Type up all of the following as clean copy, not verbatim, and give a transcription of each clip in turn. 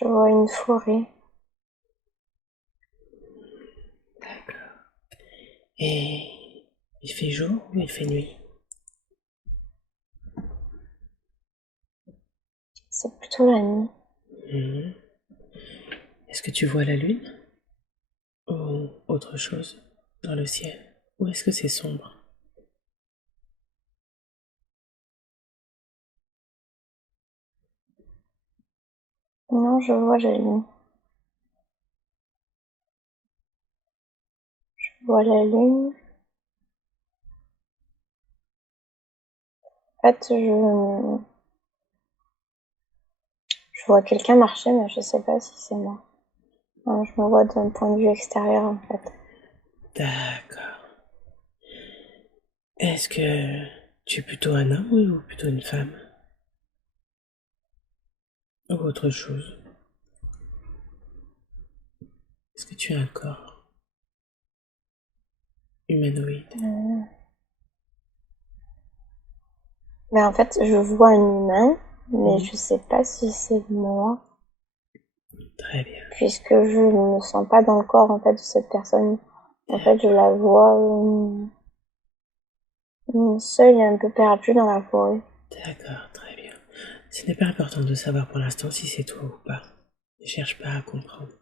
Je vois une forêt. D'accord. Et il fait jour ou il fait nuit? C'est plutôt la nuit. Mhm. Est-ce que tu vois la lune ou autre chose dans le ciel? Ou est-ce que c'est sombre? Non, je vois la lune. Je vois la lune. En fait, je vois quelqu'un marcher, mais je sais pas si c'est moi. Non, je me vois d'un point de vue extérieur, en fait. D'accord. Est-ce que tu es plutôt un homme ou plutôt une femme? Ou autre chose? Est-ce que tu as un corps humanoïde? Euh, Mais en fait, je vois un humain, mais Mhm. je sais pas si c'est moi, Très bien. puisque je ne me sens pas dans le corps, en fait, de cette personne. En fait, je la vois seule et un peu perdue dans la forêt. D'accord, très bien. Ce n'est pas important de savoir pour l'instant si c'est toi ou pas. Ne cherche pas à comprendre.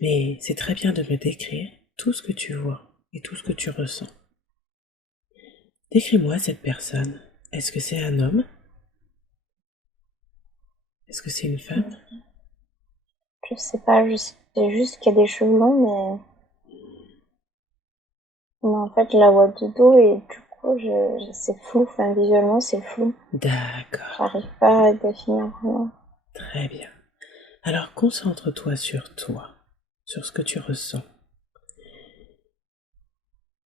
Mais c'est très bien de me décrire tout ce que tu vois et tout ce que tu ressens. Décris-moi cette personne. Est-ce que c'est un homme? Est-ce que c'est une femme? Je sais pas, je sais juste qu'il y a des cheveux longs, mais en fait, je la vois de dos et du coup, c'est flou. Enfin, visuellement, c'est flou. D'accord, J'arrive pas à définir vraiment. très bien. Alors concentre-toi sur toi, sur ce que tu ressens.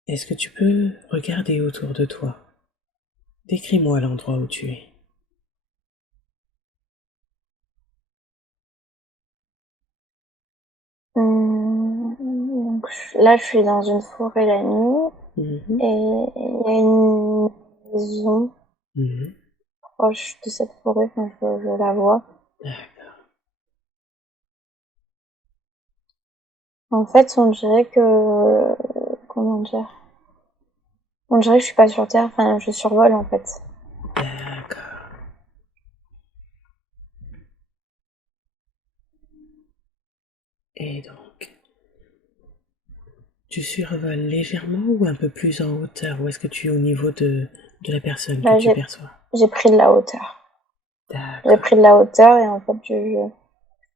Est-ce que tu peux regarder autour de toi? Décris-moi l'endroit où tu es. Donc, là, je suis dans une forêt la nuit Mhm, et il y a une maison mhm. proche de cette forêt. Enfin, je la vois. D'accord. En fait, on dirait que, comment dire? On dirait que je suis pas sur Terre. Enfin, je survole en fait. D'accord. Et donc, tu survoles légèrement ou un peu plus en hauteur? Ou est-ce que tu es au niveau de la personne que Là, tu perçois? j'ai pris de la hauteur. J'ai D'accord. pris de la hauteur et en fait, je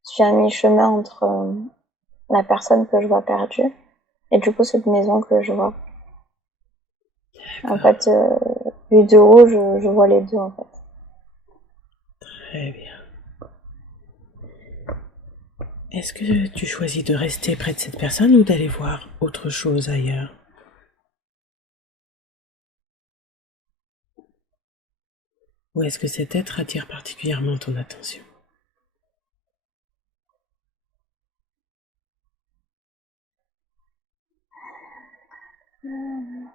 suis à mi-chemin entre la personne que je vois perdue et du coup cette maison que je vois. En D'accord. fait, vu de haut, je vois les deux en fait. Très bien. Est-ce que tu choisis de rester près de cette personne ou d'aller voir autre chose ailleurs? Ou est-ce que cet être attire particulièrement ton attention?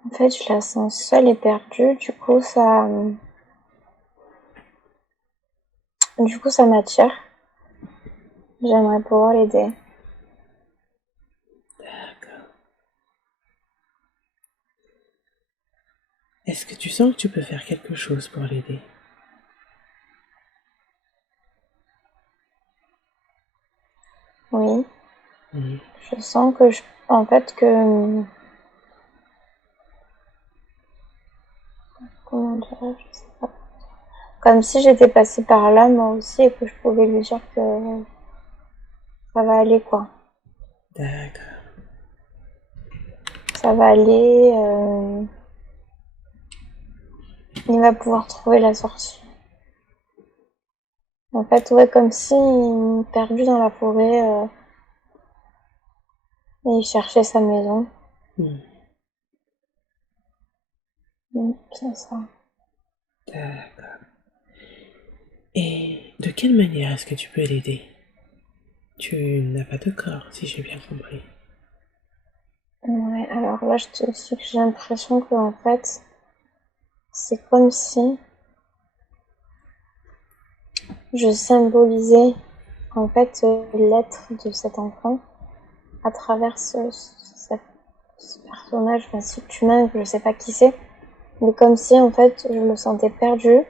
En fait, je la sens seule et perdue. Du coup, ça m'attire. J'aimerais pouvoir l'aider. D'accord. Est-ce que tu sens que tu peux faire quelque chose pour l'aider? Oui, Mhm. je sens en fait, que, comment dire, je sais pas. Comme si j'étais passée par là moi aussi et que je pouvais lui dire que ça va aller quoi. D'accord. Ça va aller. Il va pouvoir trouver la sortie. En fait, ouais, comme si perdu dans la forêt et il cherchait sa maison. Mhm. C'est ça. D'accord. Et de quelle manière est-ce que tu peux l'aider? Tu n'as pas de corps, si j'ai bien compris. Ouais, alors là, je te dis que j'ai l'impression que en fait, c'est comme si je symbolisais en fait l'être de cet enfant à travers ce personnage, enfin cet humain que je sais pas qui c'est, mais comme si en fait je le sentais perdu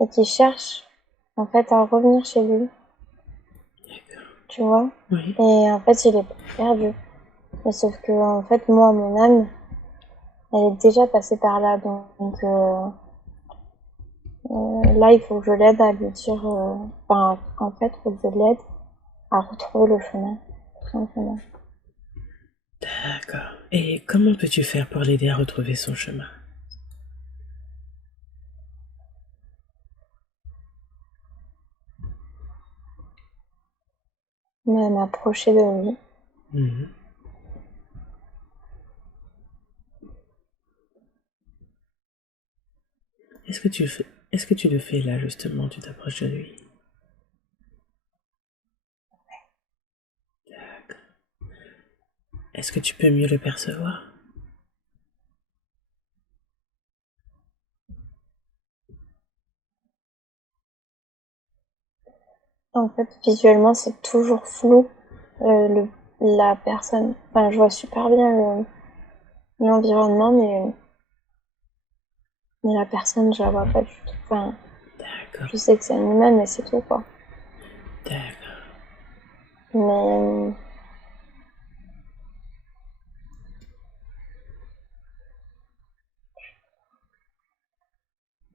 et qui cherche en fait à revenir chez lui, tu vois. Oui. Et en fait il est perdu. Et sauf que en fait moi mon âme elle est déjà passée par là, donc là il faut que je l'aide à lui dire, enfin en fait il faut que je l'aide à retrouver le chemin, tout simplement. D'accord. Et comment peux-tu faire pour l'aider à retrouver son chemin? M'approcher de lui. Mhm. Est-ce que tu le fais là justement, tu t'approches de lui? D'accord. Est-ce que tu peux mieux le percevoir? En fait, visuellement, c'est toujours flou, la personne. Enfin, je vois super bien l'environnement, mais la personne, je la vois pas du tout. Enfin, D'accord. je sais que c'est un humain, mais c'est tout, quoi. D'accord. Mais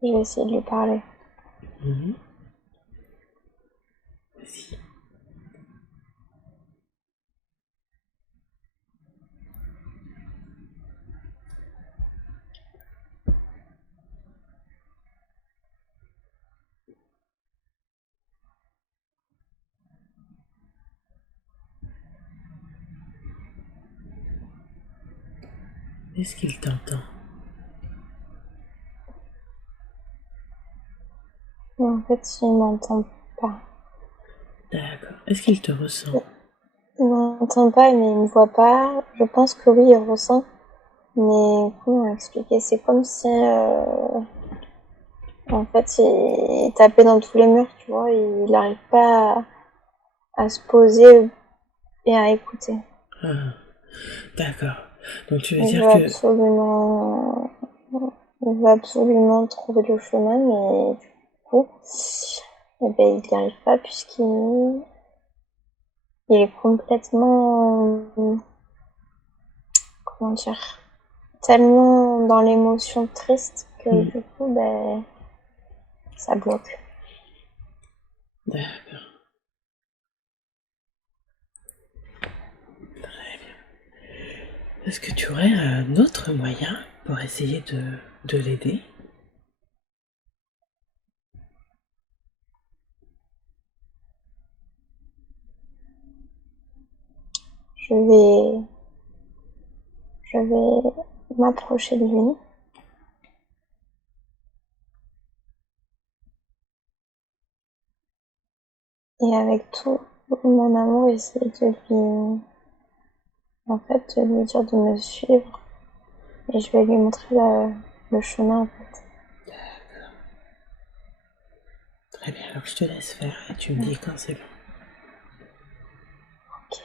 je vais essayer de lui parler. Mhm. Vas-y. Est-ce qu'il t'entend? Mais en fait, il m'entend pas. D'accord. Est-ce qu'il te ressent? Il m'entend pas, mais il me voit pas. Je pense que oui, il ressent. Mais comment expliquer? C'est comme si, en fait, il tapait dans tous les murs, tu vois. Il n'arrive pas à se poser et à écouter. Ah, d'accord. Donc tu veux Il dire veut que... absolument, il veut absolument trouver le chemin, mais du coup, eh ben, il n'y arrive pas il est complètement, comment dire, tellement dans l'émotion triste que Hmm, du coup, ben, ça bloque. d'accord. Très bien. Est-ce que tu aurais un autre moyen pour essayer de l'aider? Je vais, je vais m'approcher de lui et avec tout mon amour essayer de lui, en fait, de lui dire de me suivre et je vais lui montrer le chemin, en fait. Très bien, alors je te laisse faire et tu me dis quand c'est bon. Ok.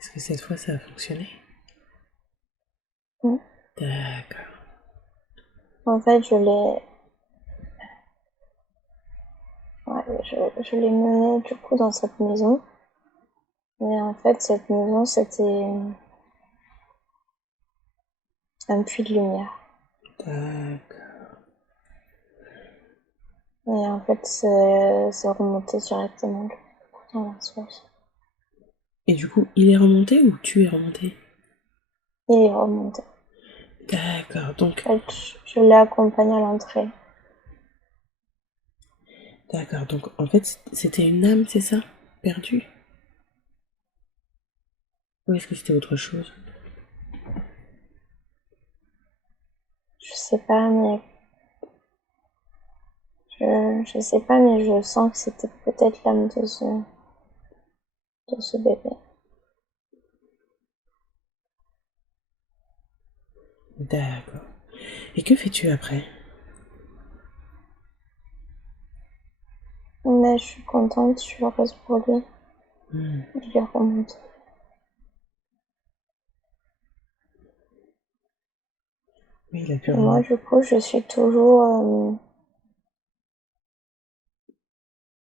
Est-ce que cette fois ça a fonctionné? Mm. D'accord. En fait, ouais, je l'ai mené du coup dans cette maison. Et en fait, cette maison, c'était un puits de lumière. D'accord. Et en fait, c'est remonté directement du coup, dans la source. Et du coup, il est remonté ou tu es remonté? Il est remonté. D'accord, donc... En fait, je l'ai accompagné à l'entrée. D'accord, donc en fait, c'était une âme, c'est ça? Perdue? Ou est-ce que c'était autre chose? Je sais pas, mais je sais pas, mais je sens que c'était peut-être l'âme de ce bébé. D'accord. Et que fais-tu après? Mais je suis contente, je suis heureuse pour lui. Hmm. Je lui remonte. Oui, il a pu Et moi, remonter. du coup, je suis toujours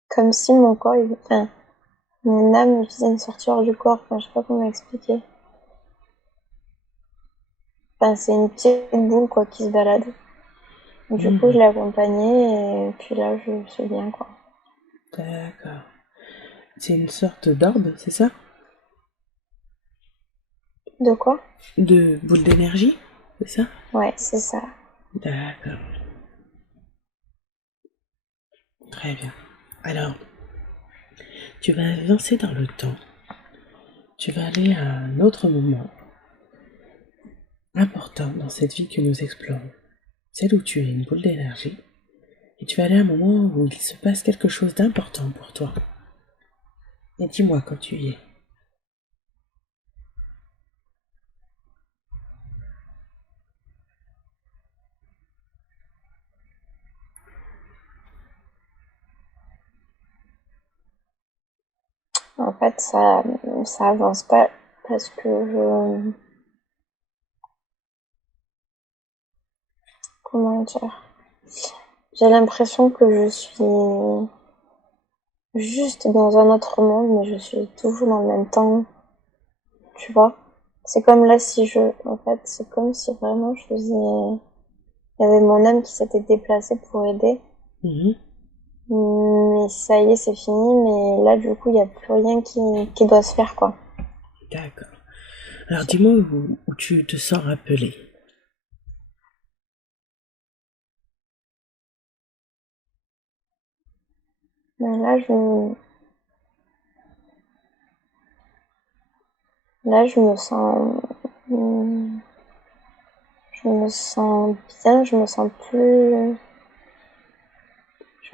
comme si mon corps, enfin, mon âme faisait une sortie hors du corps. Enfin, je sais pas comment expliquer. Enfin, c'est une petite boule, quoi, qui se balade. Du coup, je Hmm. l'ai accompagnée et puis là, je suis bien, quoi. D'accord. C'est une sorte d'orbe, c'est ça? De quoi? De boule d'énergie, c'est ça? Ouais, c'est ça. D'accord. Très bien. Alors, tu vas avancer dans le temps. Tu vas aller à un autre moment important dans cette vie que nous explorons. Celle où tu es une boule d'énergie. Et tu vas aller à un moment où il se passe quelque chose d'important pour toi. Et dis-moi quand tu y es. En fait, ça avance pas parce que comment dire? J'ai l'impression que je suis juste dans un autre monde, mais je suis toujours dans le même temps, tu vois? C'est comme là, en fait, c'est comme si vraiment il y avait mon âme qui s'était déplacée pour aider. Mhm. Mais ça y est, c'est fini, mais là, du coup, il n'y a plus rien qui doit se faire, quoi. D'accord. Alors dis-moi où tu te sens appelé. Mais là, hum, je me sens bien, je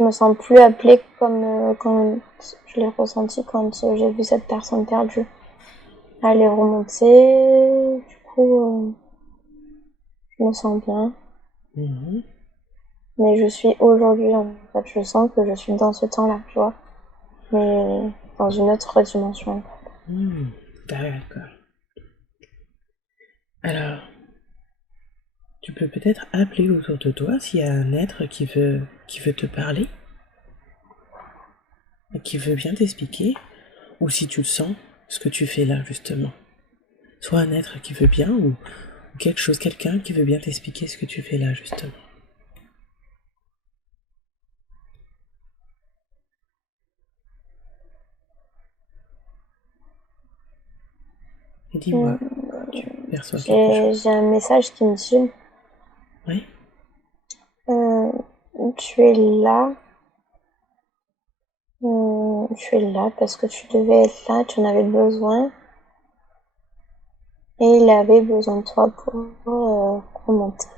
me sens plus appelée comme quand je l'ai ressenti quand j'ai vu cette personne perdue. Elle est remontée, du coup, je me sens bien. Mhm. Mais je suis aujourd'hui, en fait, je sens que je suis dans ce temps-là, tu vois. Mais dans une autre dimension. D'accord. Alors, tu peux peut-être appeler autour de toi s'il y a un être qui veut te parler, qui veut bien t'expliquer, ou si tu le sens, ce que tu fais là justement. Soit un être qui veut bien, ou quelque chose, quelqu'un qui veut bien t'expliquer ce que tu fais là justement. Et dis-moi Hum, quand tu perçois quelque J'ai chose. un message qui me dit Oui. euh, tu es là, tu es là parce que tu devais être là, tu en avais besoin et il avait besoin de toi pour remonter.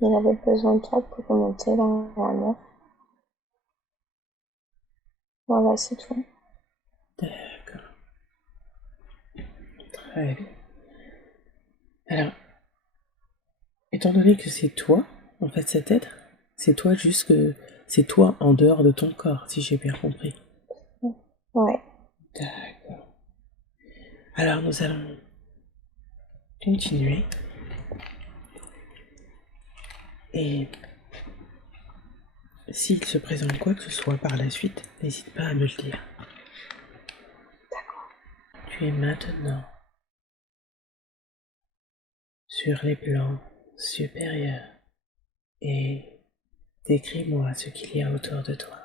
Il avait besoin de toi pour remonter dans l'amour. Voilà, c'est tout. D'accord. Très bien. Alors, étant donné que c'est toi, en fait, cet être, c'est toi juste que c'est toi en dehors de ton corps, si j'ai bien compris. Ouais. D'accord. Alors, nous allons continuer. Et s'il se présente quoi que ce soit par la suite, n'hésite pas à me le dire. Tu es maintenant sur les plans supérieurs et décris-moi ce qu'il y a autour de toi.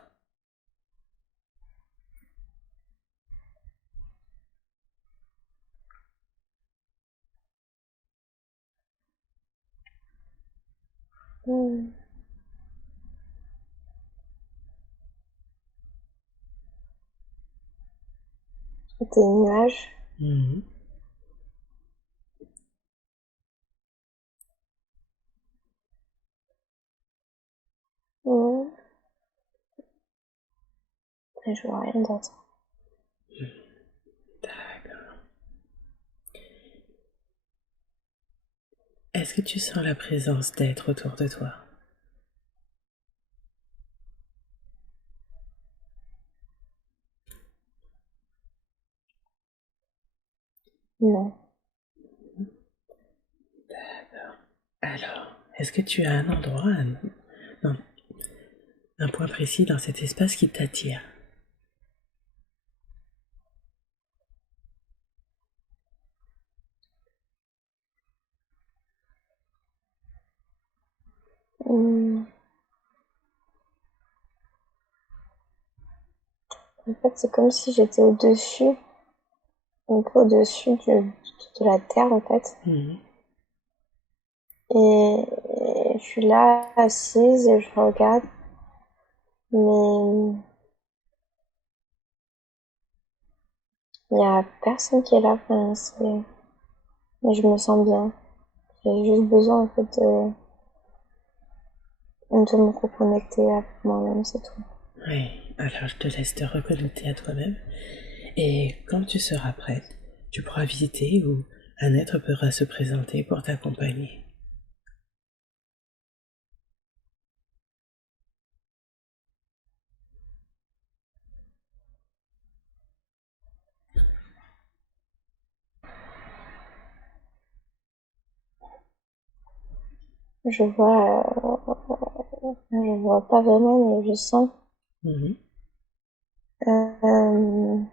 Hmm. Des nuages. Mhm. Hmm. Et je vois rien d'autre. D'accord. Est-ce que tu sens la présence d'êtres autour de toi? Non. Alors, est-ce que tu as un endroit, non, un point précis dans cet espace qui t'attire? Hmm. En fait, c'est comme si j'étais au-dessus, un peu au-dessus de la terre, en fait. Mhm. Et je suis là, assise, et je regarde, mais il n'y a personne qui est là. Enfin, mais je me sens bien. J'ai juste besoin, en fait, de me reconnecter avec moi-même, c'est tout. Oui, alors je te laisse te reconnecter à toi-même. Et quand tu seras prête, tu pourras visiter ou un être pourra se présenter pour t'accompagner. Je vois pas vraiment, mais je sens Mhm. euh,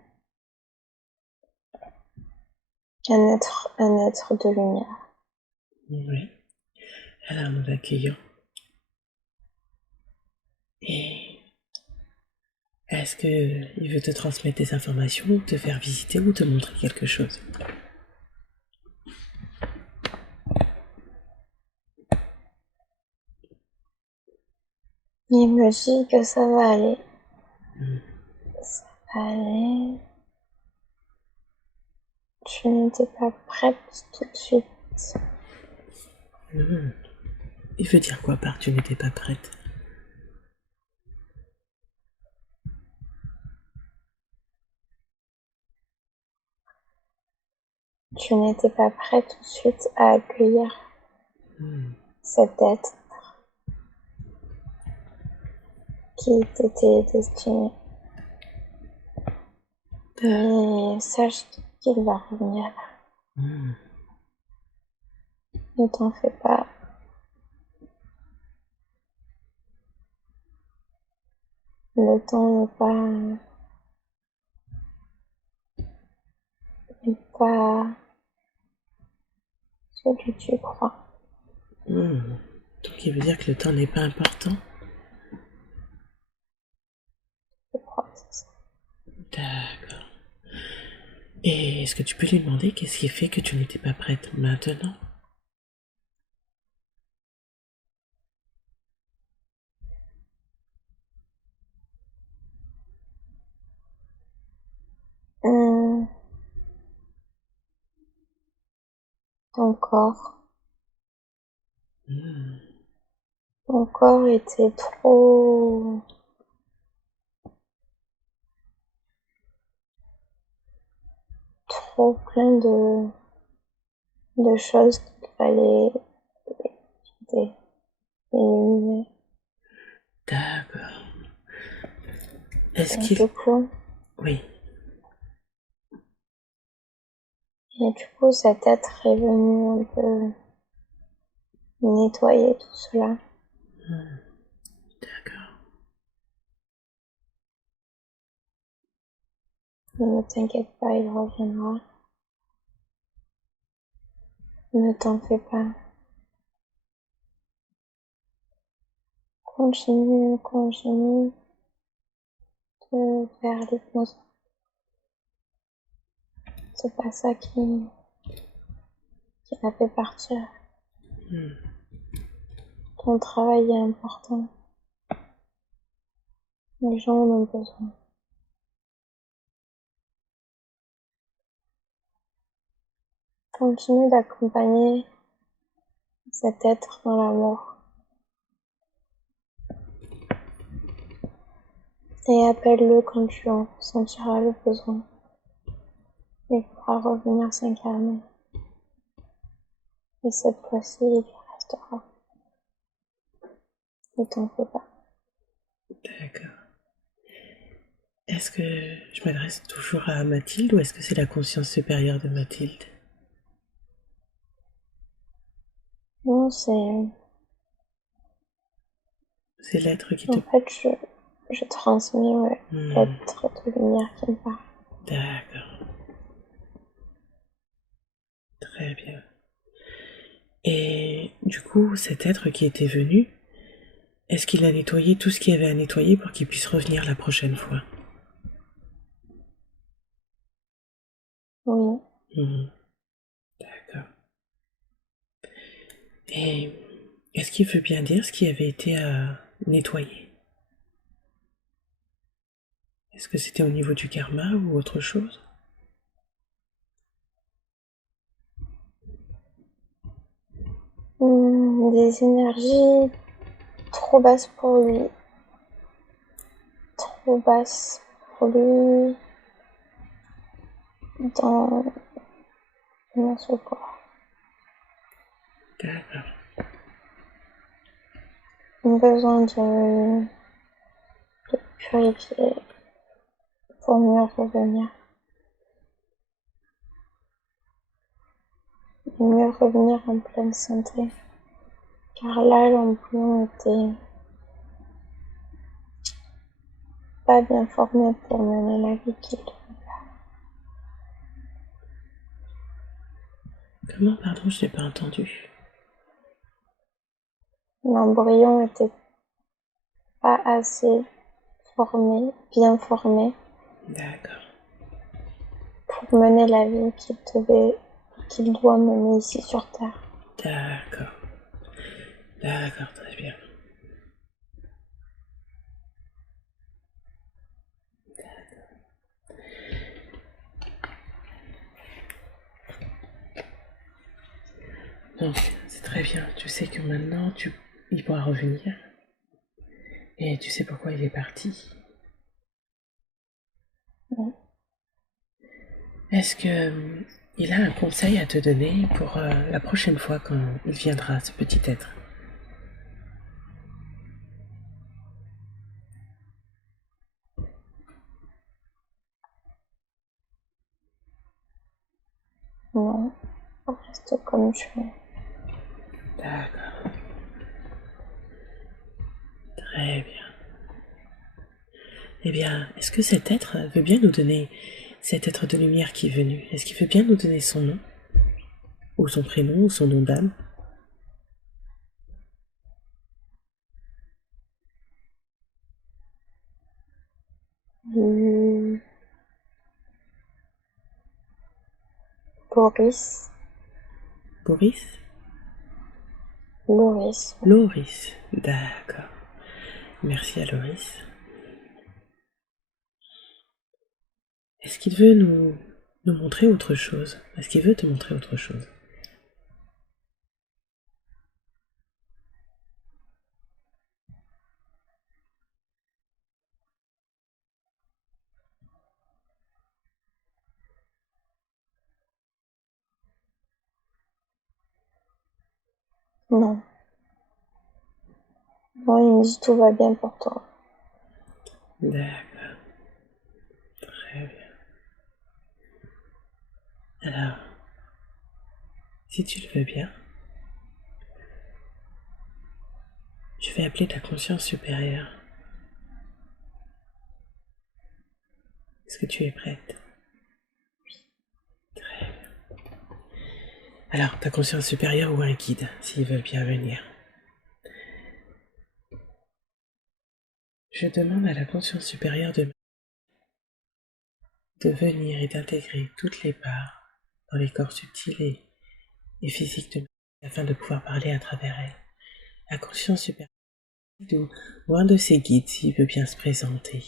un être de lumière. Oui, elle a un mode accueillant. Et est-ce qu'il veut te transmettre des informations, te faire visiter ou te montrer quelque chose? Il me dit que ça va aller. Mhm. Ça va aller. Je n'étais pas prête tout de suite. Mhm. Il veut dire quoi par tu n'étais pas prête? Je n'étais pas prête tout de suite à accueillir Mhm. cet être qui t'était destiné. Mais sache qu'il va revenir. Mhm. Ne t'en fais pas. Le temps n'est pas ce que tu crois. Mhm. Donc il veut dire que le temps n'est pas important? Je crois que c'est ça. D'accord. Et est-ce que tu peux lui demander qu'est-ce qui fait que tu n'étais pas prête maintenant? Hum, ton corps. Mhm. Ton corps était trop plein de choses qu'il fallait éliminer. D'accord. Est-ce Et qu'il... du coup, Oui. cet être est venu un peu nettoyer tout cela. Mhm. D'accord. Mais ne t'inquiète pas, il reviendra. Ne t'en fais pas. Continue de faire l'hypnose. C'est pas ça qui l'a fait partir. Mhm. ton travail est important. Les gens en ont besoin. Continue d'accompagner cet être dans l'amour. Et appelle-le quand tu en sentiras le besoin. Il pourra revenir s'incarner. Et cette fois-ci, il restera. Ne t'en fais pas. D'accord. Est-ce que je m'adresse toujours à Mathilde ou est-ce que c'est la conscience supérieure de Mathilde? Non, c'est l'être qui en fait, je transmets l'être de lumière qui me parle. D'accord. Très bien. Et du coup, cet être qui était venu, est-ce qu'il a nettoyé tout ce qu'il y avait à nettoyer pour qu'il puisse revenir la prochaine fois? Oui. D'accord. Et est-ce qu'il veut bien dire ce qui avait été à nettoyer? Est-ce que c'était au niveau du karma ou autre chose? Des énergies trop basses pour lui. Trop basses pour lui dans son corps. D'accord. Besoin de purifier pour mieux revenir. Et mieux revenir en pleine santé. Car là, l'embryon était pas bien formé pour mener la vie qu'il devait. Comment, pardon, je n'ai pas entendu. L'embryon était pas assez formé, bien formé. D'accord. Pour mener la vie qu'il doit mener ici sur Terre. D'accord. D'accord, très bien. Donc, c'est très bien. Tu sais que maintenant, il pourra revenir. Et tu sais pourquoi il est parti. Oui. Est-ce que il a un conseil à te donner pour la prochaine fois quand il viendra, ce petit être? Non, reste comme tu es. D'accord. Très bien. Eh bien, est-ce que cet être veut bien nous donner, cet être de lumière qui est venu, est-ce qu'il veut bien nous donner son nom? Ou son prénom, ou son nom d'âme? Boris. Boris? Loris. Loris. D'accord. Merci à Loris. Est-ce qu'il veut nous montrer autre chose? Est-ce qu'il veut te montrer autre chose? Non. Non, il me dit tout va bien pour toi. D'accord. Très bien. Alors, si tu le veux bien, je vais appeler ta conscience supérieure. Est-ce que tu es prête? Oui. Très bien. Alors, ta conscience supérieure ou un guide, s'ils veulent bien venir. Je demande à la conscience supérieure de venir et d'intégrer toutes les parts dans les corps subtils et physiques de afin de pouvoir parler à travers elles. la conscience supérieure ou un de ses guides, s'il veut bien se présenter.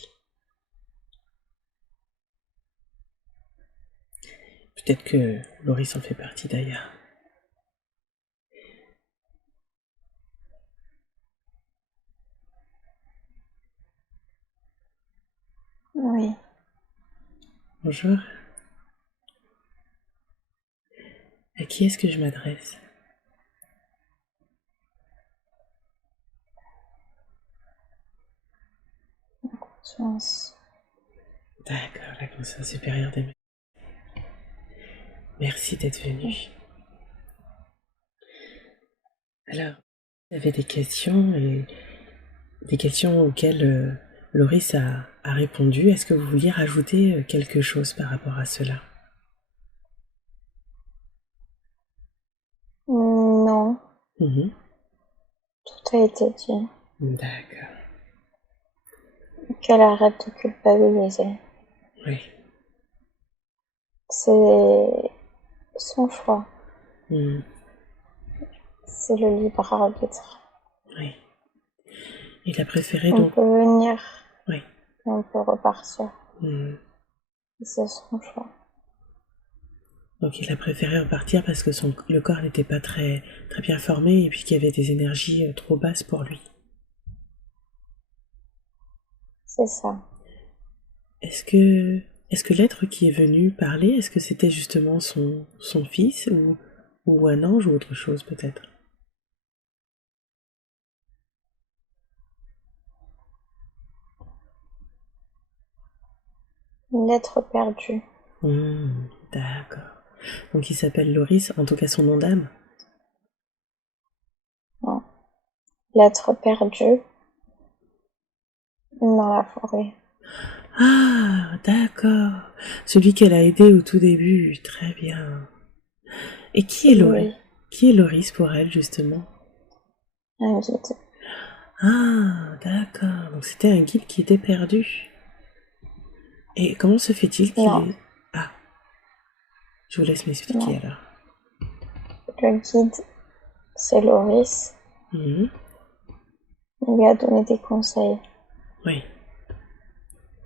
Peut-être que Loris en fait partie d'ailleurs. Oui. Bonjour. À qui est-ce que je m'adresse? Conscience. D'accord, la conscience supérieure des maîtres. Merci d'être venu. Alors, vous avez des questions et des questions auxquelles Loris a répondu. Est-ce que vous vouliez rajouter quelque chose par rapport à cela? Non, Mhm. tout a été dit. D'accord. Qu'elle arrête de culpabiliser. Oui. C'est son choix. Mhm. C'est le libre arbitre. Oui. Il a préféré On donc... peut venir Oui. et on peut repartir. Mhm. C'est son choix. Donc il a préféré repartir parce que le corps n'était pas très bien formé et puis qu'il y avait des énergies trop basses pour lui. C'est ça. Est-ce que l'être qui est venu parler, est-ce que c'était justement son fils ou un ange ou autre chose peut-être? L'être perdu. D'accord. Donc il s'appelle Loris, en tout cas son nom d'âme? Non. L'être perdu dans la forêt. Ah, d'accord. Celui qu'elle a aidé au tout début. Très bien. Et C'est lui, Qui est Loris pour elle, justement? un guide. Ah, d'accord. Donc c'était un guide qui était perdu. Et comment se fait-il qu'il Non, est... Ah, je vous laisse m'expliquer non. alors. Le guide, c'est Loris. Mhm. Il lui a donné des conseils. Oui.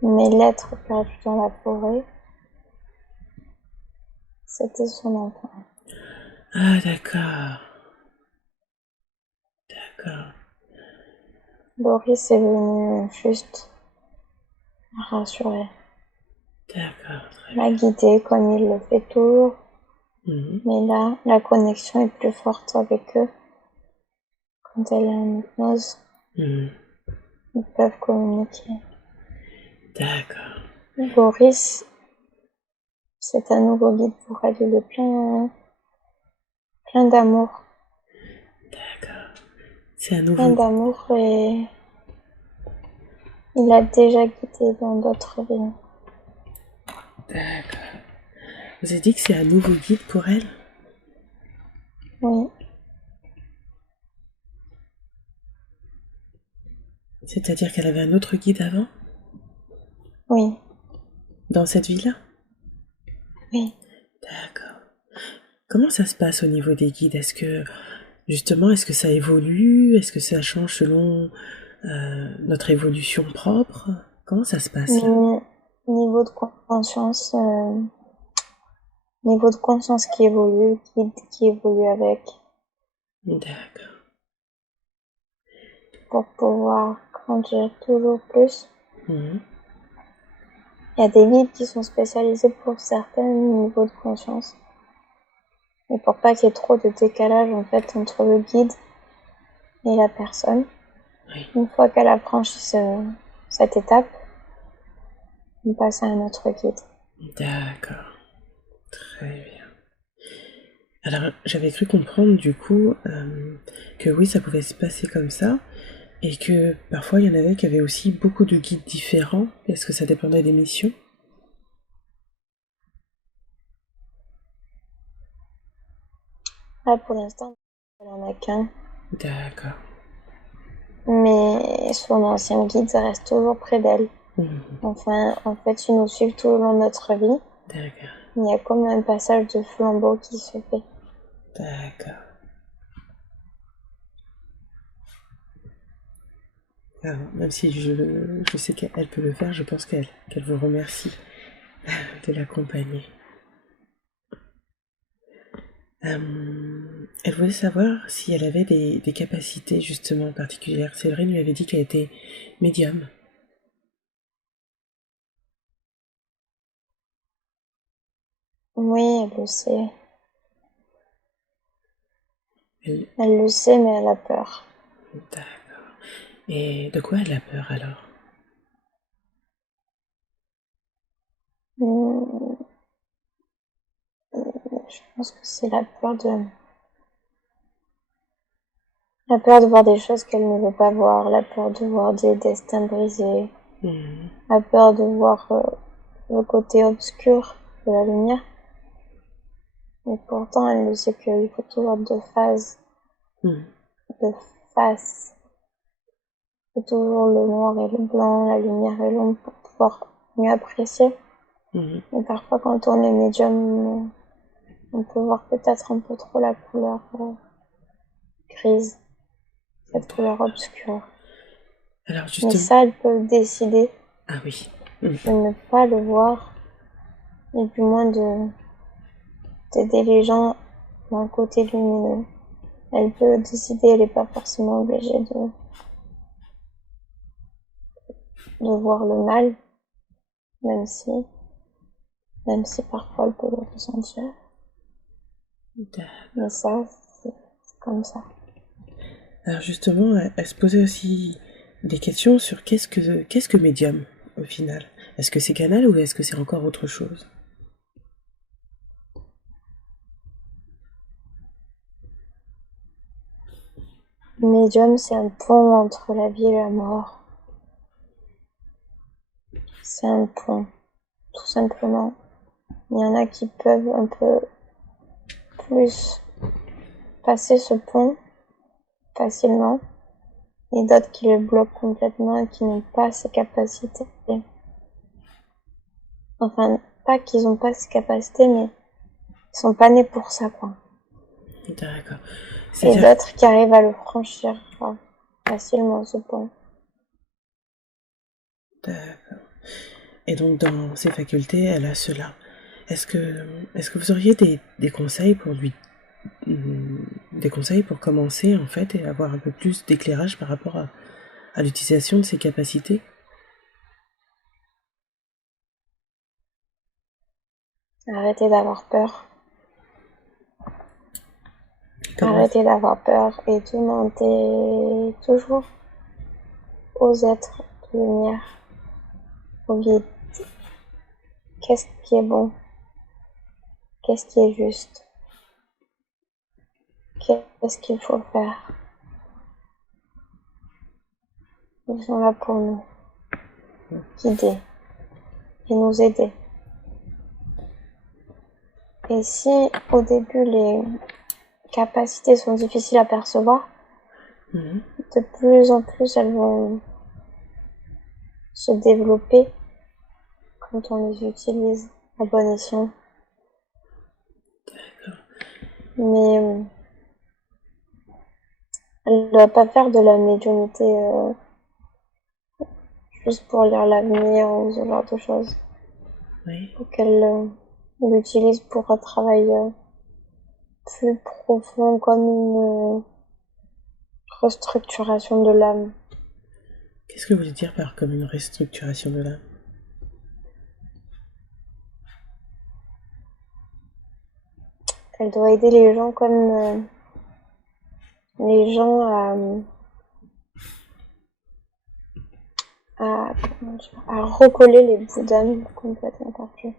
Mais l'être perdu dans la forêt, c'était son enfant. Ah, d'accord. D'accord. Loris est venu juste rassurer. D'accord, très La bien. guider comme il le fait toujours. Mhm. Mais là, la connexion est plus forte avec eux. Quand elle est en hypnose, Mhm. ils peuvent communiquer. D'accord. Loris, c'est un nouveau guide pour elle. Il est plein d'amour. D'accord. C'est un Plein nouveau... d'amour et il a déjà guidé dans d'autres vies. D'accord. Vous avez dit que c'est un nouveau guide pour elle? Oui, C'est-à-dire qu'elle avait un autre guide avant? oui, Dans cette vie-là? oui. D'accord. Comment ça se passe au niveau des guides? Est-ce que ça évolue? Est-ce que ça change selon notre évolution propre? Comment ça se passe là? Niveau de conscience, niveau de conscience qui évolue, guide qui évolue avec, D'accord. pour pouvoir grandir toujours plus. Mhm. Il y a des guides qui sont spécialisés pour certains niveaux de conscience. Et pour pas qu'il y ait trop de décalage en fait entre le guide et la personne. Oui. Une fois qu'elle a franchi cette étape, on passe à un autre guide. D'accord. Très bien. Alors, j'avais cru comprendre du coup que oui, ça pouvait se passer comme ça, et que parfois il y en avait qui avaient aussi beaucoup de guides différents. Est-ce que ça dépendait des missions? Là pour l'instant, elle en a qu'un. D'accord. Mais son ancien guide reste toujours près d'elle. Mhm. Enfin, en fait, ils nous suivent tout au long de notre vie. D'accord. Il y a comme un passage de flambeau qui se fait. D'accord. Alors, même si je sais qu'elle peut le faire, je pense qu'elle vous remercie de l'accompagner. Elle voulait savoir si elle avait des capacités justement particulières. Séverine lui avait dit qu'elle était médium. Oui, elle le sait. Elle... Elle le sait, mais elle a peur. D'accord. Et de quoi elle a peur alors? Hmm, je pense que c'est la peur de voir des choses qu'elle ne veut pas voir, la peur de voir des destins brisés, la peur de voir le côté obscur de la lumière. Mais pourtant, elle sait qu'il faut toujours deux phases, deux faces. Il faut toujours le noir et le blanc, la lumière et l'ombre pour pouvoir mieux apprécier. Et parfois, quand on est médium, on peut voir peut-être un peu trop la couleur grise, cette couleur obscure. Alors justement... Mais ça, elle peut décider oui. de ne pas le voir, et du moins d'aider les gens d'un côté lumineux. Elle peut décider, elle n'est pas forcément obligée de voir le mal, même si parfois elle peut le ressentir. Mais ça, c'est comme ça. Alors justement, elle se posait aussi des questions sur qu'est-ce que médium au final. Est-ce que c'est canal ou est-ce que c'est encore autre chose? Médium, c'est un pont entre la vie et la mort. C'est un pont, tout simplement. Il y en a qui peuvent un peu plus passer ce pont facilement, et d'autres qui le bloquent complètement et qui n'ont pas ces capacités. Enfin, pas qu'ils n'ont pas ces capacités, mais ils sont pas nés pour ça, quoi. D'accord. Et d'autres qui arrivent à le franchir facilement, ce pont. D'accord. Et donc, dans ses facultés, elle a cela. Est-ce que vous auriez des conseils pour lui... des conseils pour commencer, en fait, et avoir un peu plus d'éclairage par rapport à l'utilisation de ses capacités? Arrêtez d'avoir peur. Arrêtez d'avoir peur et demandez toujours aux êtres de lumière, aux guides, qu'est-ce qui est bon, qu'est-ce qui est juste, qu'est-ce qu'il faut faire. Ils sont là pour nous guider et nous aider. Et si au début les capacités sont difficiles à percevoir, de plus en plus elles vont se développer quand on les utilise à bon escient. Mais elle ne doit pas faire de la médiumnité juste pour lire l'avenir ou ce genre de choses. Oui. Faut qu'elle l'utilise pour un travail plus profond, comme une restructuration de l'âme. Qu'est-ce que vous voulez dire par comme une restructuration de l'âme? Elle doit aider les gens comme les gens à recoller les bouts d'âme complètement perdus.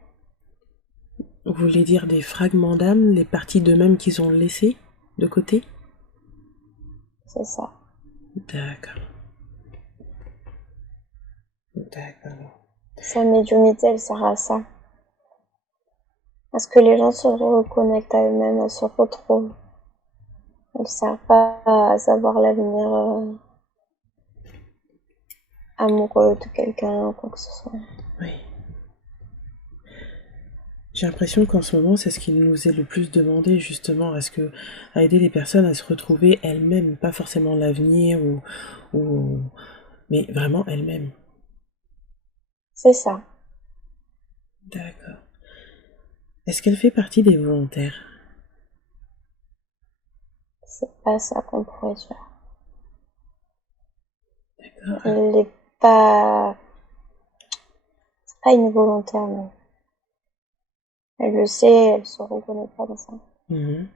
Vous voulez dire des fragments d'âme, les parties d'eux-mêmes qu'ils ont laissées de côté? C'est ça. D'accord. D'accord. Sa médiumnité, elle sert à ça. À ce que les gens se reconnectent à eux-mêmes, à se retrouvent. Elle ne sert pas à savoir l'avenir amoureux de quelqu'un ou quoi que ce soit. Oui. J'ai l'impression qu'en ce moment, c'est ce qui nous est le plus demandé, justement, à aider les personnes à se retrouver elles-mêmes, pas forcément l'avenir ou mais vraiment elle-même. C'est ça. D'accord. Est-ce qu'elle fait partie des volontaires? C'est pas ça qu'on pourrait dire. D'accord. Elle n'est pas... C'est pas une volontaire, non. Elle le sait, elle se reconnaît pas dans ça. Mhm.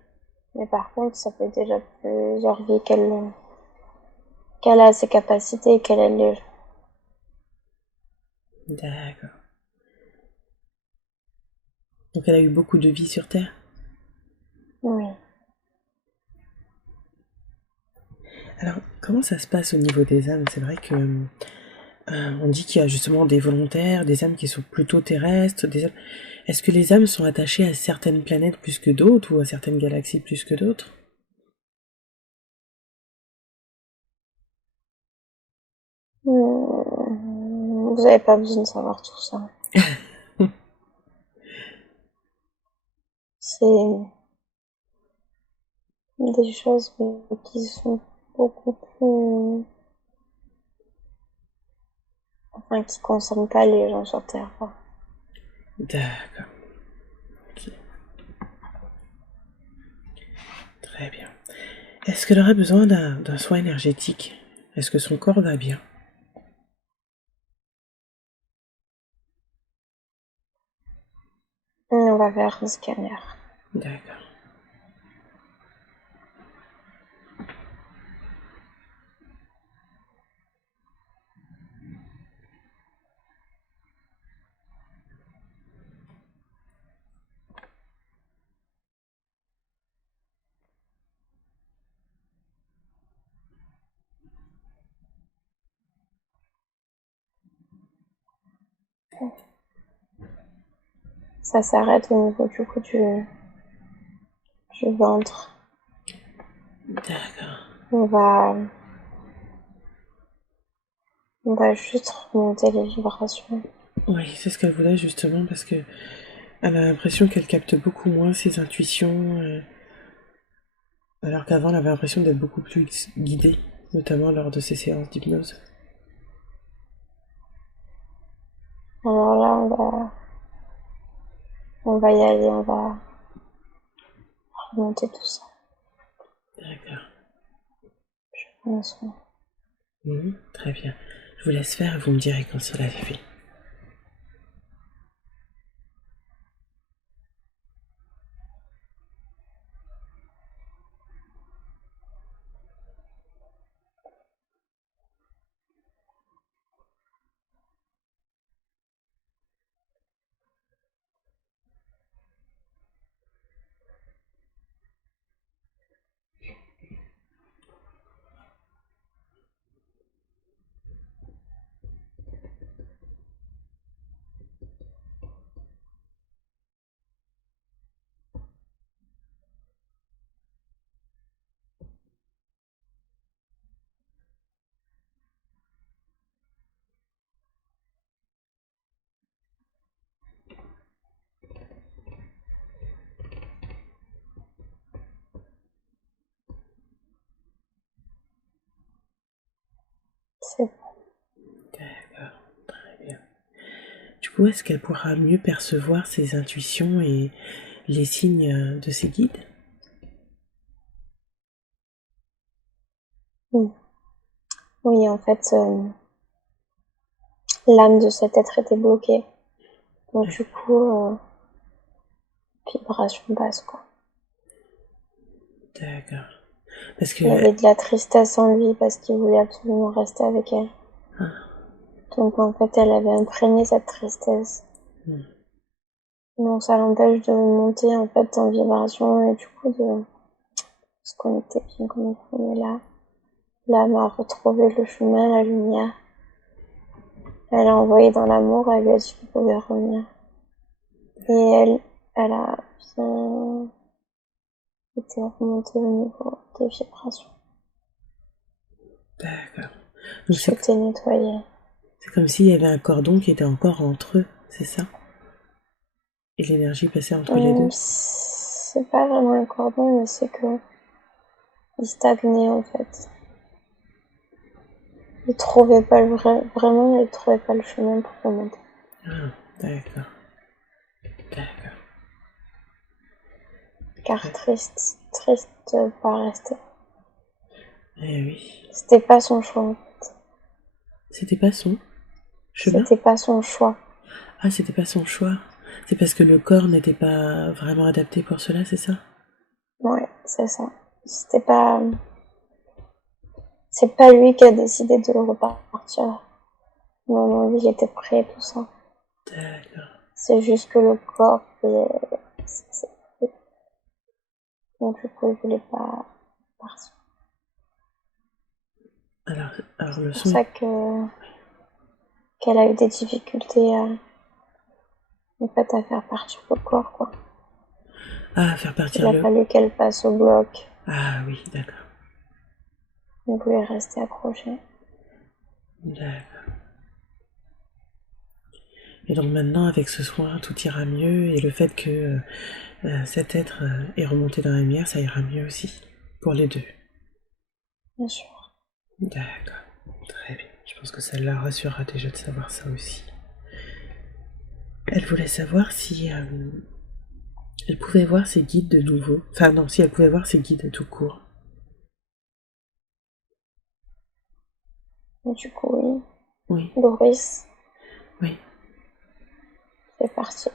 Mais par contre, ça fait déjà plusieurs vies qu'elle a ses capacités et qu'elle est les... D'accord. Donc elle a eu beaucoup de vie sur Terre? Oui. Alors, comment ça se passe au niveau des âmes? C'est vrai que on dit qu'il y a justement des volontaires, des âmes qui sont plutôt terrestres, des âmes... Est-ce que les âmes sont attachées à certaines planètes plus que d'autres ou à certaines galaxies plus que d'autres? Vous avez pas besoin de savoir tout ça. C'est des choses qui sont beaucoup plus... Enfin, qui concernent pas les gens sur Terre, quoi. D'accord. Ok. Très bien. Est-ce qu'elle aurait besoin d'un soin énergétique? Est-ce que son corps va bien? On va faire un scanner. D'accord. Ça s'arrête au niveau du coup du ventre. D'accord. On va juste remonter les vibrations. Oui, c'est ce qu'elle voulait justement parce que elle a l'impression qu'elle capte beaucoup moins ses intuitions, alors qu'avant elle avait l'impression d'être beaucoup plus guidée, notamment lors de ses séances d'hypnose. Alors là, on va y aller, on va remonter tout ça. D'accord. Prends soin. Très bien. Je vous laisse faire et vous me direz quand cela est fait. C'est D'accord. Très bien. Du coup, est-ce qu'elle pourra mieux percevoir ses intuitions et les signes de ses guides? bon. Oui, en fait, l'âme de cet être était bloquée. Donc du coup, vibration basse, quoi. D'accord. Parce que... Il y avait de la tristesse en lui parce qu'il voulait absolument rester avec elle. Donc en fait, elle avait imprégné cette tristesse. Donc ça l'empêche de monter en fait en vibration et du coup de se connecter bien comme il faut. Mais là, l'âme a retrouvé le chemin, la lumière. Elle a envoyé dans l'amour, elle lui a dit qu'il pouvait revenir. Et elle a bien été remontée au niveau des vibrations. D'accord. Donc Tout est nettoyé. c'est comme s'il y avait un cordon qui était encore entre eux, c'est ça? Et l'énergie passait entre les deux? C'est pas vraiment un cordon, mais c'est que il stagnait en fait. Il trouvait pas vraiment, il trouvait pas le chemin pour remonter. Ah, d'accord. D'accord. Car triste de pas rester. Eh oui. C'était pas son choix. C'était pas son chemin? C'était pas son choix. Ah, c'était pas son choix. C'est parce que le corps n'était pas vraiment adapté pour cela, c'est ça? Ouais, c'est ça. C'est pas lui qui a décidé de repartir. Non, non, lui, il était prêt, tout ça. D'accord. C'est juste que le corps, donc du coup, il voulait pas partir. Alors le C'est pour son. ça qu'elle a eu des difficultés en fait, à faire partir le corps, quoi. Ah, faire Il partir a le. fallu qu'elle passe au bloc. Ah oui, d'accord. On voulait rester accroché. D'accord. Et donc maintenant, avec ce soin, tout ira mieux et le fait que cet être est remonté dans la lumière, ça ira mieux aussi. Pour les deux. Bien sûr. D'accord. Très bien. Je pense que ça la rassurera déjà de savoir ça aussi. Elle voulait savoir si elle pouvait voir ses guides de nouveau. Enfin non, si elle pouvait voir ses guides tout court. Et du coup, oui. Oui, Boris oui. fait partie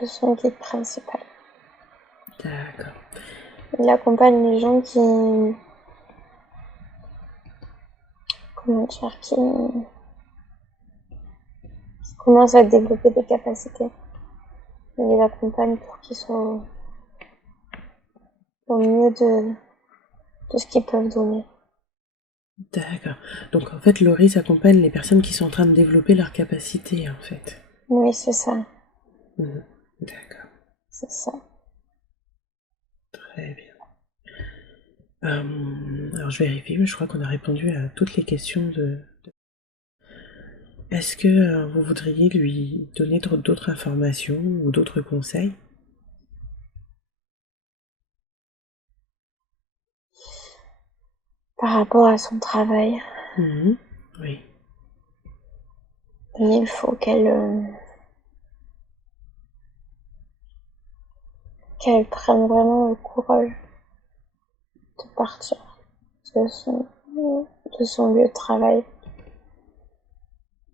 de son guide principal. D'accord. Il accompagne les gens qui commencent à développer des capacités. Il les accompagne pour qu'ils soient au mieux de ce qu'ils peuvent donner. D'accord. Donc en fait, Laurie accompagne les personnes qui sont en train de développer leurs capacités, en fait. Oui, c'est ça. Mhm. D'accord. C'est ça. Très bien. Alors je vérifie, mais je crois qu'on a répondu à toutes les questions de. Est-ce que vous voudriez lui donner d'autres informations ou d'autres conseils? Par rapport à son travail, Mhm. Oui. il faut qu'elle prenne vraiment le courage de partir de son lieu de travail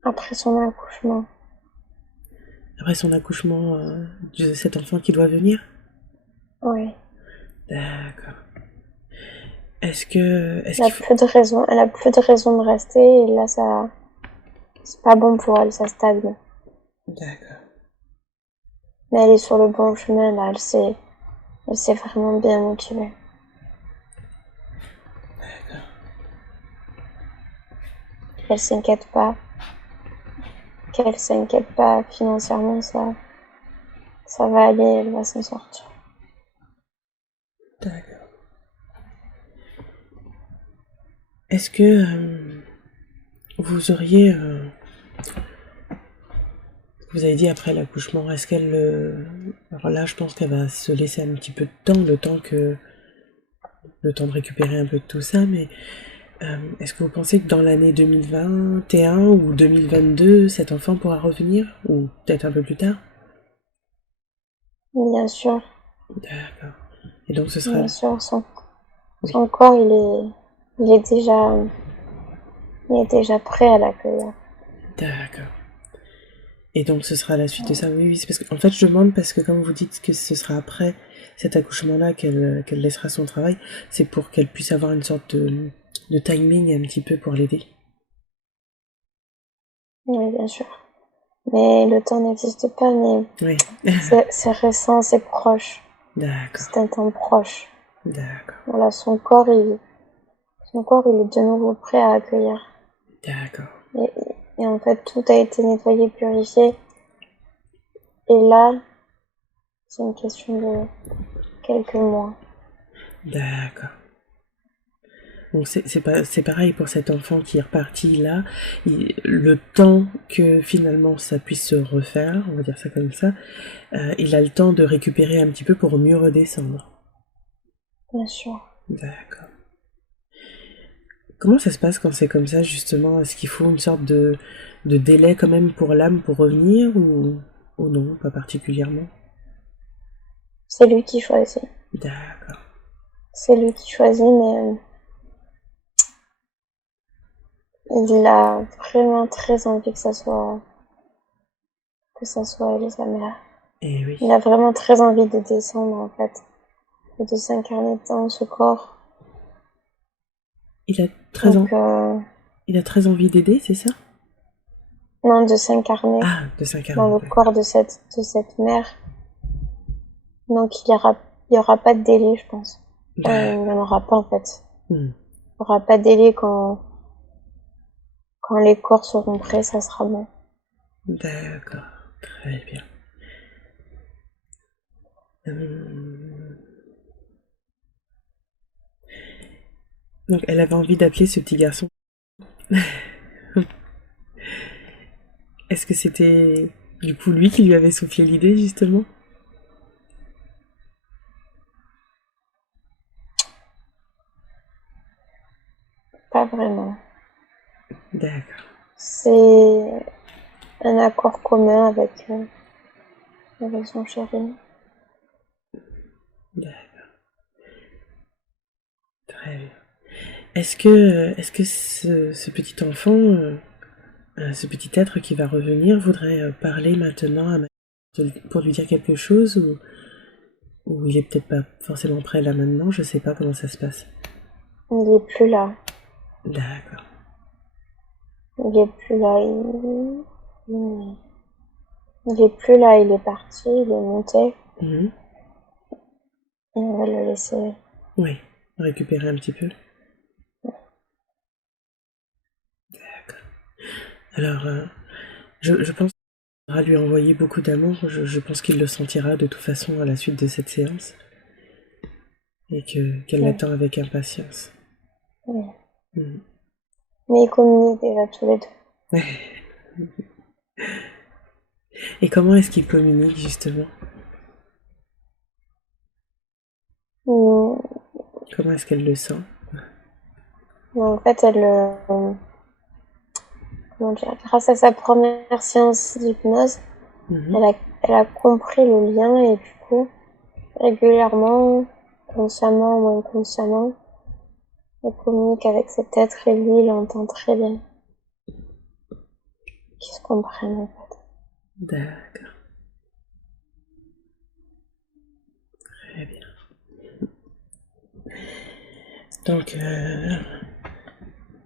après son accouchement. Après son accouchement de cet enfant qui doit venir? Oui. D'accord. Est-ce qu'il faut. Elle a plus de raison de rester et là c'est pas bon pour elle, ça stagne. D'accord. Mais elle est sur le bon chemin là, elle s'est vraiment bien motivée. D'accord. Qu'elle s'inquiète pas financièrement, ça va aller, elle va s'en sortir. D'accord. Est-ce que vous auriez. Vous avez dit après l'accouchement, est-ce qu'elle. Alors là, je pense qu'elle va se laisser un petit peu de temps, le temps de récupérer un peu de tout ça, mais est-ce que vous pensez que dans l'année 2021 ou 2022, cet enfant pourra revenir? Ou peut-être un peu plus tard? Bien sûr, D'accord. Et donc ce sera. bien sûr, Oui, son corps il est déjà prêt à l'accueillir. d'accord. Et donc ce sera la suite de ça, oui, oui. C'est parce que, en fait, je demande parce que comme vous dites que ce sera après cet accouchement-là qu'elle laissera son travail, c'est pour qu'elle puisse avoir une sorte de timing un petit peu pour l'aider. Oui, bien sûr. Mais le temps n'existe pas, mais Oui. c'est récent, c'est proche. D'accord. C'est un temps proche. D'accord. Voilà, son corps, il est de nouveau prêt à accueillir. D'accord. Et en fait, tout a été nettoyé, purifié. Et là, c'est une question de quelques mois. D'accord. Donc c'est pareil pour cet enfant qui est reparti là. Le temps que finalement ça puisse se refaire, on va dire ça comme ça, il a le temps de récupérer un petit peu pour mieux redescendre. Bien sûr. D'accord. comment ça se passe quand c'est comme ça, justement? Est-ce qu'il faut une sorte de délai quand même pour l'âme pour revenir ou non, pas particulièrement? C'est lui qui choisit. D'accord. C'est lui qui choisit, mais il a vraiment très envie que ça soit elle et sa mère. Eh oui. Il a vraiment très envie de descendre, en fait, et de s'incarner dans ce corps. Il a très, Donc, il a très envie d'aider, c'est ça? non, de s'incarner Ah, de dans s'incarner. le corps de cette mère. Donc, il y aura pas de délai, je pense. Il n'y en aura pas, en fait. Hmm. Il n'y aura pas de délai quand les corps seront prêts, ça sera bon. D'accord, très bien. Donc elle avait envie d'appeler ce petit garçon. Est-ce que c'était du coup lui qui lui avait soufflé l'idée justement? Pas vraiment. D'accord. C'est un accord commun avec son chéri. D'accord. Très bien. Est-ce que ce petit enfant, ce petit être qui va revenir voudrait parler maintenant à pour lui dire quelque chose ou il est peut-être pas forcément prêt là maintenant, je sais pas comment ça se passe. Il est plus là. D'accord. Il est plus là. Il est plus là. Il est parti. Il est monté. Mhm. Et on va le laisser. Oui, récupérer un petit peu. D'accord. Alors, je pense qu'il faudra lui envoyer beaucoup d'amour. Je pense qu'il le sentira de toute façon à la suite de cette séance. Et qu'elle Oui. l'attend avec impatience. Oui. Mhm. Mais ils communiquent déjà tous les deux. Et comment est-ce qu'il communique justement? Mmh. Comment est-ce qu'elle le sent? En fait, comment dire, grâce à sa première séance d'hypnose, Mhm. elle a compris le lien et du coup, régulièrement, consciemment ou inconsciemment, elle communique avec cet être et lui, il entend très bien qu'ils se comprennent en fait. D'accord. Très bien.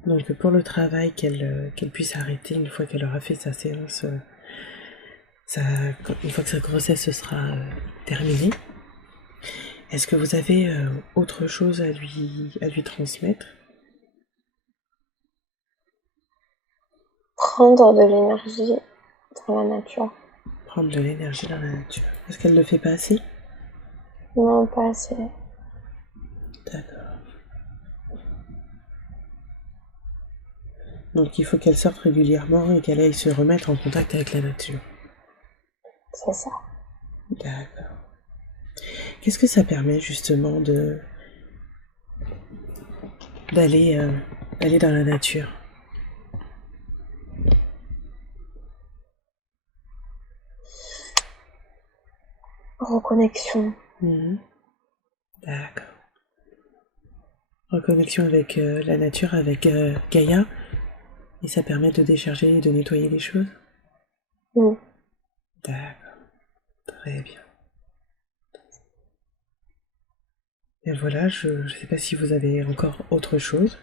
Donc, pour le travail qu'elle puisse arrêter une fois qu'elle aura fait sa séance, une fois que sa grossesse se sera terminée, est-ce que vous avez autre chose à lui transmettre? Prendre de l'énergie dans la nature. Prendre de l'énergie dans la nature. Est-ce qu'elle ne le fait pas assez? Non, pas assez. D'accord. Donc il faut qu'elle sorte régulièrement et qu'elle aille se remettre en contact avec la nature. C'est ça. D'accord. Qu'est-ce que ça permet justement d'aller dans la nature? Reconnexion. Mhm. D'accord. Reconnexion avec la nature, avec Gaïa, et ça permet de décharger et de nettoyer les choses? Mmh. D'accord. Très bien. Et voilà, je ne sais pas si vous avez encore autre chose,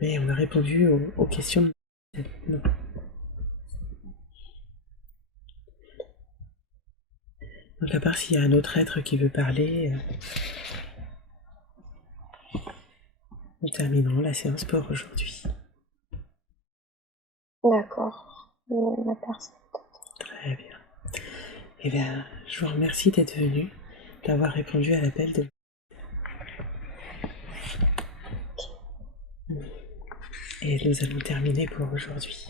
mais on a répondu aux questions. Non. Donc à part s'il y a un autre être qui veut parler, nous terminons la séance pour aujourd'hui. D'accord. La personne. Très bien. Eh bien, je vous remercie d'être venu, d'avoir répondu à l'appel de... Et nous allons terminer pour aujourd'hui.